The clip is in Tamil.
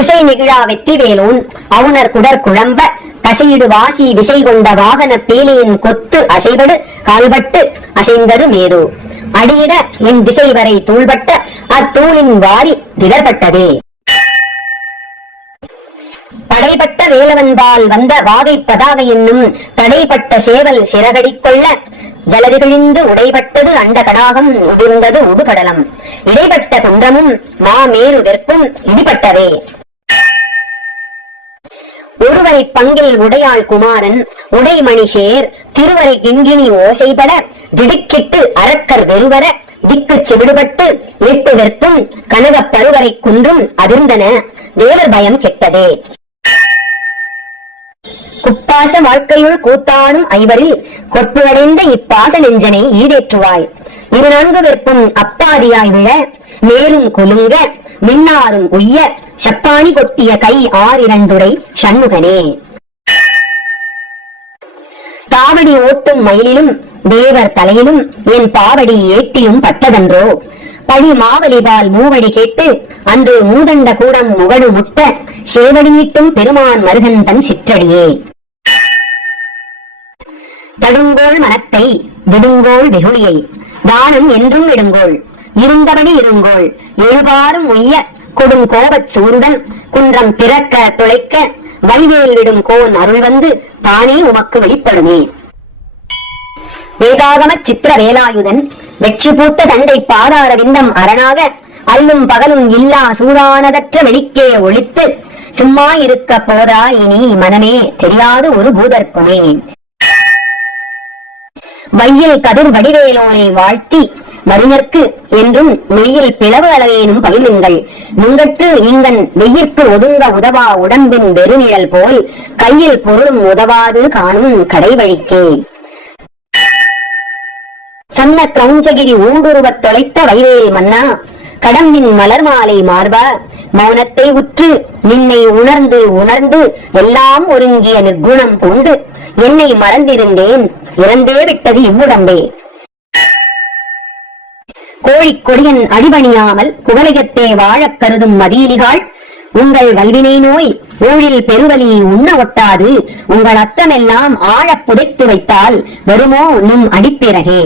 குசை நெகிழா வெற்றிவேலோன் அவுணர் குடர் குழம்ப கசையிடு வாசி விசை கொண்ட வாகன பேலியின் கொத்து அசைபடு கால்பட்டு அசைந்தது மேரு அடியிட என் திசை வரை தூள்பட்ட அத்தூளின் வாரி திடர்பட்டதே. படைப்பட்ட வேலவன்பால் வந்த வாகை பதாகை என்னும் தடைப்பட்ட சேவல் சிறகடிக்கொள்ள ஜலதிகிழிந்து உடைபட்டது அண்ட கடாகம் உதிர்ந்தது உடுகடலம் இடைப்பட்ட குன்றமும் மாமேரு வெற்பும் இடிபட்டவே. ஒருவரை பங்கில் உடையாள் குமாரன் உடைமணி சேர் திருவரை கிண்கிணி ஓசைபட திடுக்கிட்டு அரக்கர் வெறுவர திக்கு செவிடுபட்டு எட்டு வெற்பும் கனகப் பருவரை குன்றும் அதிர்ந்தன தேவர் பயம் கெட்டதே. குப்பாச வாழ்க்கையுள் கூத்தாடும் ஐவரில் கொற்புடைந்த இப்பாச நெஞ்சனை ஈடேற்றுவாய். 14 வெற்பும் அப்பாதியாய் விழ மேலும் குலுங்க மின்னாரும் உய்ய சப்பாணி கொட்டிய கை 6 சண்முகனே. தாவடி ஓட்டும் மயிலிலும் தேவர் தலையிலும் என் பாவடி ஏட்டியும் பட்டதன்றோ. பழி மாவலிபால் மூவடி கேட்டு அன்று மூதண்ட கூடம் முகடு முட்ட சேவடியிட்டும் பெருமான் மருகன் தன் சிற்றடியே. தடுங்கோள் மனத்தை விடுங்கோள் வெகுளியை தானம் என்றும் இடுங்கோள் இருந்தபடி இருங்கோள் எழுபாரும் உய்ய கொடும் கோபச் சூருடன் குன்றம் திறக்க துளைக்க வைவேல் விடும் கோன் அருள் வந்து தானே உமக்கு வெளிப்படுமே. வேதாகம சித்திர வேலாயுதன் வெற்றி பூத்த தண்டை பாதார விந்தம் அரணாக அல்லும் பகலும் இல்லா சூதானதற்ற வெளிக்கே ஒழித்து சும்மா இருக்க போதா இனி மனமே தெரியாது ஒரு பூதர்க்குமே. வையில் கதிர் வடிவேலோனை வாழ்த்தி மருஞர்க்கு என்றும் மெய்யில் பிளவு அளவேனும் பகிர்ந்தீங்கள் நுங்கற்கு இங்கன் வெயிற்கு ஒதுங்க உதவா உடம்பின் வெறுநிழல் போல் கையில் பொருளும் உதவாது காணும் கடைவழிக்கே. சொன்ன கிரௌஞ்சகிரி ஊடுருவத் தொலைத்த வைவேல் மன்னா கடம்பின் மலர் மாலை மார்பா மௌனத்தை உற்று நின்னை உணர்ந்து உணர்ந்து எல்லாம் ஒருங்கிய நிர்குணம் கொண்டு என்னை மறந்திருந்தேன் இறந்தே விட்டது இவ்வுடம்பே. கோழிக் கொடியன் அடிபணியாமல் குவலயத்தே வாழக் கருதும் மதியிலிகாள் உங்கள் வல்வினை நோய் ஊழில் பெருவலி உண்ண ஒட்டாது உங்கள் அத்தமெல்லாம் ஆழப் புதைத்து வைத்தால் வருமோ நும் அடிப்பிறகே.